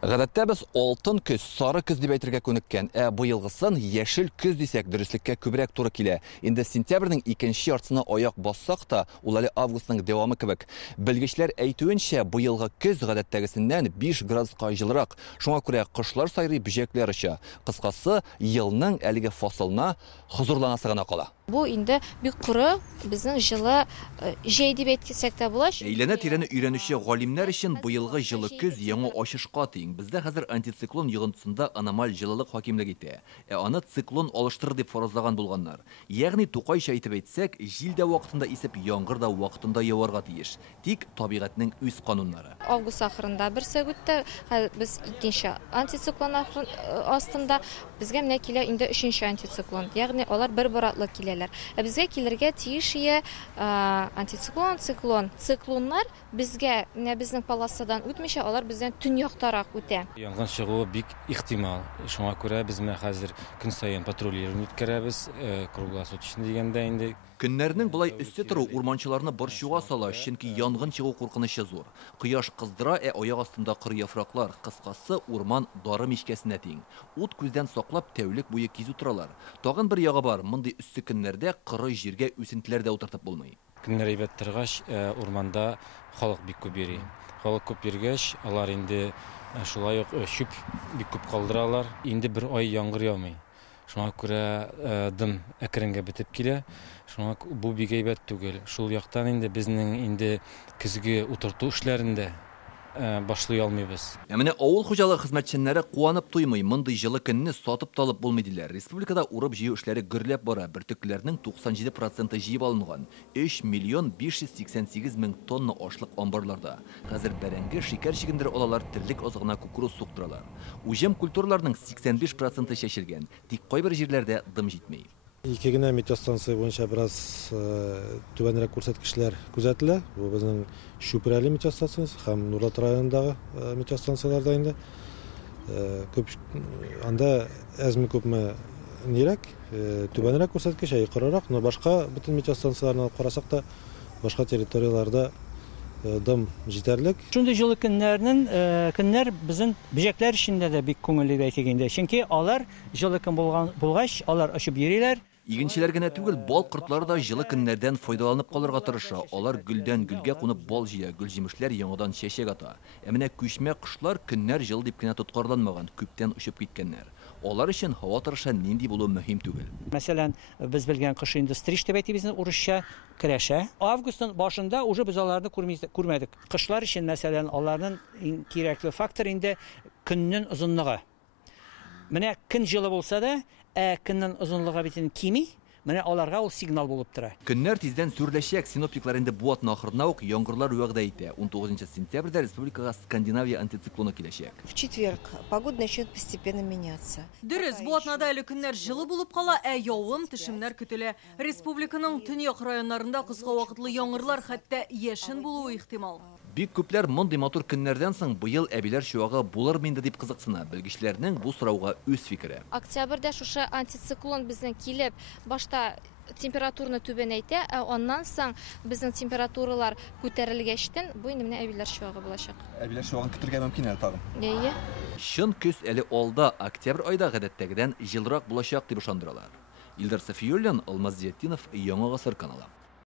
Гадәттә без алтын көз, сары көз дип әйтергә күнеккән, бу елгысын яшел көз дисәк дөреслеккә күбрәк туры килә. Инде сентябрьнең икенче яртысына аяк бассак та, ул әле августның дәвамы кебек. Белгечләр әйтүенчә, бу елгы көз гадәттәгесеннән 5 градуска җылырак. Шуңа күрә кошлар сайрый, бөҗәкләр оча. Кыскасы, елның әлеге фасылына хозурланасы гына кала. Бу инде бик куры, безнең җылы җәй дип әйткәсәк тә була. Әйләнә-тирәне өйрәнүче галимнәр өчен бу елгы җылы көз яңа ачышка тиң. Бездә хәзер антициклон йогынтысында аномаль җылылык хакимлек итә. Аны циклон алыштырыр дип фаразлаган булганнар. Ягъни тукайча әйтеп әйтсәк, җил дә вакытында исеп, яңгыр да вакытында яварга тиеш. Тик табигатьнең үз кануннары. Август ахырында бер сәгатьтә без икенче антициклон астында, безгә менә килә инде 3нче антициклон. Ягъни алар бер атлы киләләр. Безгә килергә тиеш антициклон, циклон. Циклоннар безгә безнең полосадан үтмичә, алар бездән төньяктарак үтә. Янгын чыгуы бик ихтимал. Шуңа күрә без менә хәзер көн саен патрульлеуны үткәрәбез, круглосуточный дигәндә инде. Көннәрнең булай өсте тору урманчыларны борчуга сала, чөнки янгын чыгу куркынычы зур. Кояш кыздыра, аяк астында кыр яфраклар, кыскасы урман дары мичкәсенә тиң. Ут күздән саклап тәүлек буе кизү торалар. Тагын бер ягы бар, мондый өсте көннәрдә кыры җиргә үсентеләр дә утыртып булмый. Көннәр әйбәт торгач, урманда халык бик күп йөри. Халык күп йөргәч, алар инде шулай ук шүп бик күп калдыралар. Инде бер ай яңгыр яумый. Шуңа күрә дым әкренгә бетеп килә. Шуңа бу бик әйбәт түгел. Шул яктан инде безнең инде көзге утырту эшләрендә башлый алмыйбыз. Менә авыл хуҗалык хезмәтчәннәре куанып туймый, мондый җылы көнне сатып талып булмый диләр. Республикада урып җыю эшләре гөрләп бара. Бөртекләрнең 97% җыеп алынган. 3 миллион 588 мең тонна ашлык амбарларда. Хәзер бәрәңге, шикәр чигендер алалар, терлек азыгына кукуруз суктыралар. Уҗым культураларның 85% чәчелгән. Тик кайбер җирләрдә дым җитмәй. Ике генә метеостанция буенча бераз түбәнрәк күрсәткечләр күзәтелә. Бу безнең Шүпрәле метеостанциясе һәм Нурлат районындагы метеостанцияларда инде күп анда әзме күпме нирәк, түбәнрәк күрсәткеч югарырак, но башка бөтен метеостанцияларны карасак та башка территорияларда дым җитәрлек. Шундый җылы көннәр безнең бөҗәкләр өчен дә бик күңелле әйтегәндә. Чөнки алар җылы көн булгач, алар очып йөриләр. Игенчеләр генә түгел, бал кортлары да җылы көннәрдән файдаланып калырга тырыша. Алар гөлдән гөлгә кунып бал җыя, гөлҗимешләр яңадан чәчәк ата. Менә күчмә кошлар көннәр җылы дип кенә тоткарланмаган, күптән очып киткәннәр. Алар өчен һава торышы нинди булу мөһим түгел. Мәсәлән, без белгән кыш индустрия дип әйтибез урысча көрәшә. Августның башында уже без аларны күрмәдек. Кышлар өчен мәсәлән, аларның кирәкле фактор инде көннең озынлыгы. Менә көн җылы булса да, көннең озынлыгы битен кими, менә аларга ул сигнал булып тора. Көннәр тиздән сүрләшәк, синоптиклар инде бу атна ахырына ук яңгырлар вәгъдә итә. 19 сентябрьдә республикага Скандинавия антициклоны киләчәк. В четверг погода начнет постепенно меняться. Дөрес, бу атнада әле көннәр җылы булып кала, явым, төшемнәр көтелә. Республиканың төньяк районнарында кыска вакытлы яңгырлар, хәтта яшен булуы ихтимал. Бик күпләр мондый матур көннәрдән соң быел әбиләр чуагы булырмы инде дип кызыксына. Белгечләрнең бу сорауга үз фикере. Октябрьдә шушы антициклон безнең килеп, башта температураны түбәнәйтә, аннан соң безнең температуралар күтәрелгәчтән бу инде менә әбиләр чуагы булачак. Әбиләр чуагын көтәргә мөмкин әле тагын. Әйе. Чын көз әле алда, октябрь айда гадәттәгедән җылырак булачак дип ышандыралар. Илдар Сафиуллин, Алмаз Зиятдинов, Яңа гасыр каналы.